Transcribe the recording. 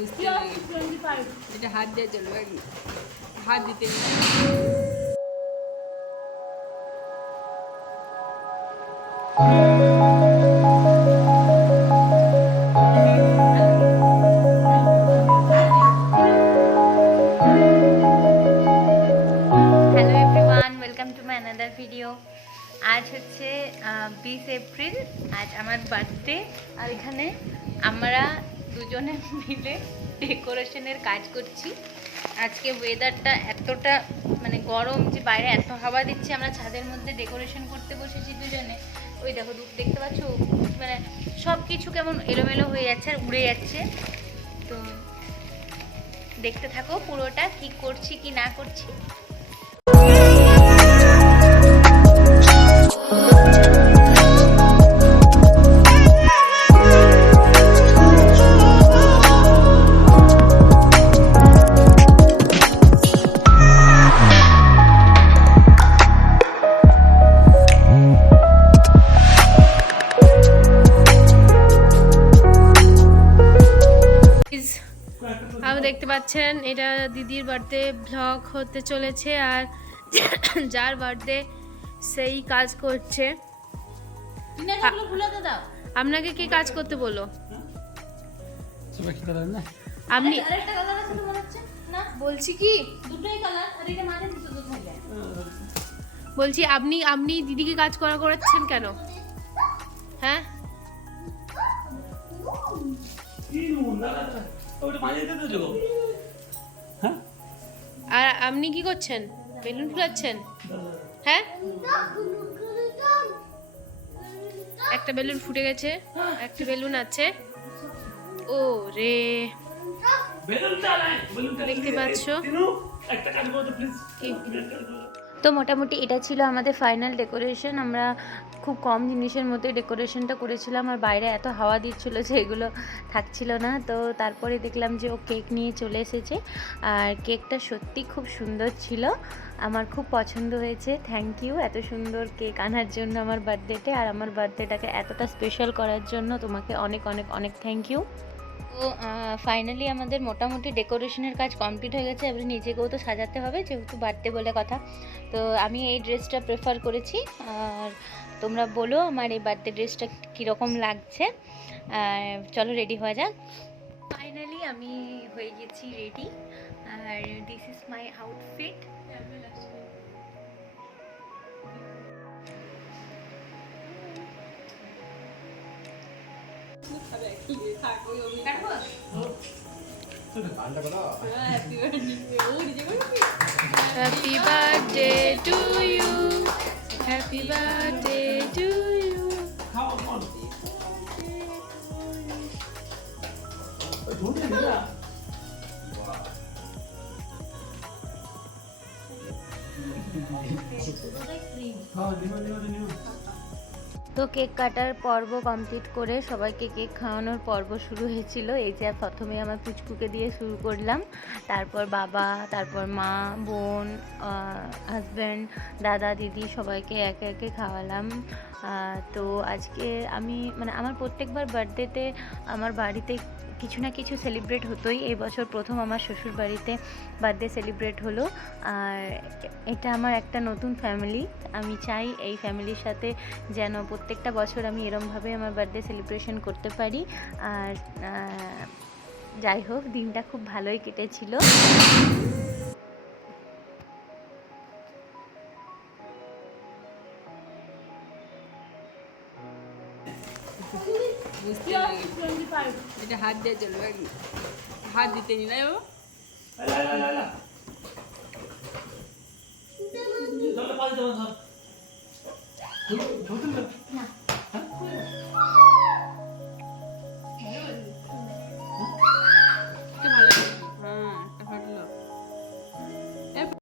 বুঝতে এটা হাত দিয়ে চলবে, হাত দিতে ভিডিও। আজ হচ্ছে 20 এপ্রিল, আজ আমার বার্থডে। আর এখানে আমরা দুজনে মিলে ডেকোরেশনের কাজ করছি। আজকে ওয়েদারটা এতটা মানে গরম যে বাইরে এত হাওয়া দিচ্ছে, আমরা ছাদের মধ্যে ডেকোরেশন করতে বসেছি দুজনে। ওই দেখো দেখতে পাচ্ছ, মানে সব কিছু কেমন এলোমেলো হয়ে যাচ্ছে আর উড়ে যাচ্ছে। তো দেখতে থাকো পুরোটা, কি করছি কি না করছি। দেখতে পাচ্ছেন এটা দিদির বার্থডে ব্লগ হতে চলেছে, আর যার বার্থডে সেই কাজ করছে। আপনাকে কি কাজ করতে বলো? আপনি বলছি কি বলছি আপনি আপনি দিদিকে কাজ করাচ্ছেন কেন? হ্যাঁ আর আপনি কি করছেন? বেলুন ফুলাচ্ছেন? হ্যাঁ, একটা বেলুন ফুটে গেছে, একটা বেলুন আছে। ও রে, দেখতে পাচ্ছ? তো মোটামুটি এটা ছিল আমাদের ফাইনাল ডেকোরেশন। আমরা খুব কম জিনিসের মধ্যে ডেকোরেশনটা করেছিলাম, আর বাইরে এত হাওয়া দিচ্ছিল যে এগুলো থাকছিল না। তো তারপরে দেখলাম যে ও কেক নিয়ে চলে এসেছে, আর কেকটা সত্যি খুব সুন্দর ছিল, আমার খুব পছন্দ হয়েছে। থ্যাংক ইউ এত সুন্দর কেক আনার জন্য আমার বার্থডেতে, আর আমার বার্থডেটাকে এতটা স্পেশাল করার জন্য তোমাকে অনেক অনেক অনেক থ্যাংক ইউ। তো ফাইনালি আমাদের মোটামুটি ডেকোরেশনের কাজ কমপ্লিট হয়ে গেছে। এবারে নিজেকেও তো সাজাতে হবে, যেহেতু বার্থডে বলে কথা। তো আমি এই ড্রেসটা প্রেফার করেছি, আর তোমরা বলো আমার এই বার্থডে ড্রেসটা কীরকম লাগছে। চলো রেডি হয়ে যাক। ফাইনালি আমি হয়ে গেছি রেডি, আর this is my outfit. Happy birthday to you, happy birthday to you. তো কেক কাটার পর্ব কমপ্লিট করে সবাইকে কেক খাওয়ানোর পর্ব শুরু হয়েছিল। এই যে প্রথমে আমার পুচকুকে দিয়ে শুরু করলাম, তারপর বাবা, তারপর মা, বোন, হাজব্যান্ড, দাদা, দিদি সবাইকে একে একে খাওয়ালাম। তো আজকে আমি মানে আমার প্রত্যেকবার বার্থডেতে আমার বাড়িতে কিছু না কিছু সেলিব্রেট হতোই। এই বছর প্রথম আমার শ্বশুর বাড়িতে বার্থডে সেলিব্রেট হলো, আর এটা আমার একটা নতুন ফ্যামিলি। আমি চাই এই ফ্যামিলির সাথে যেন প্রত্যেকটা বছর আমি এরমভাবে আমার বার্থডে সেলিব্রেশন করতে পারি। আর যাই হোক, দিনটা খুব ভালোই কেটেছিল। এটা হাত দিয়ে চলবে, হাত দিতে নি না বাবা।